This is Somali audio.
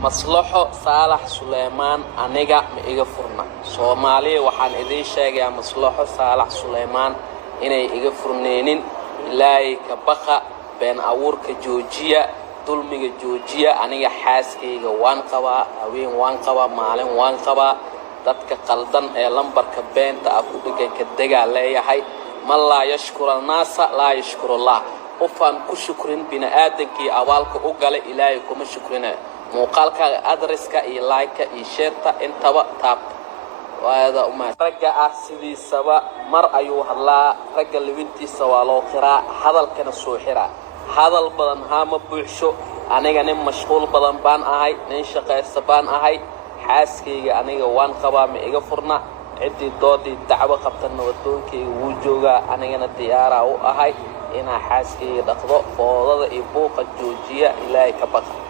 maslaxo saalax suleymaan aniga ma iga furna Soomaaliya waxaan idin sheegayaa maslaxo saalax suleymaan inay iga furneenin ilaahay ka baqa been abuurka joojiya dulmiga joojiya aniga xaaskayga waan qabaa haween waan qabaa maalin waan qabaa dadka qaldan ee lambarka beenta ah ku dhigan ka dagaaleeyahay ma la yashkuru naasa la yashkuru allah qofaan ku shukrin bini'aadankii abaalka u galay ilaahay kuma shukrina muuqaalka adreska iyo like iyo share intaba taab waada uma raga ah sidiisaba mar ayuu hadlaa raga libintiisa waa loo qiraa hadalkana soo xiraa hadal badan ma buuxsho aniga nin mashquul badan baan ahay nin shaqaysta baan ahay xaaskayga aniga waan qabaa ma iga furna cidii doodii dacwo qabtana wadoonkayga wuu joogaa anigana diyaara u ahay inaa xaaskayga dhaqdo foodada iyo buuqa joojiya ilaahay ka baqa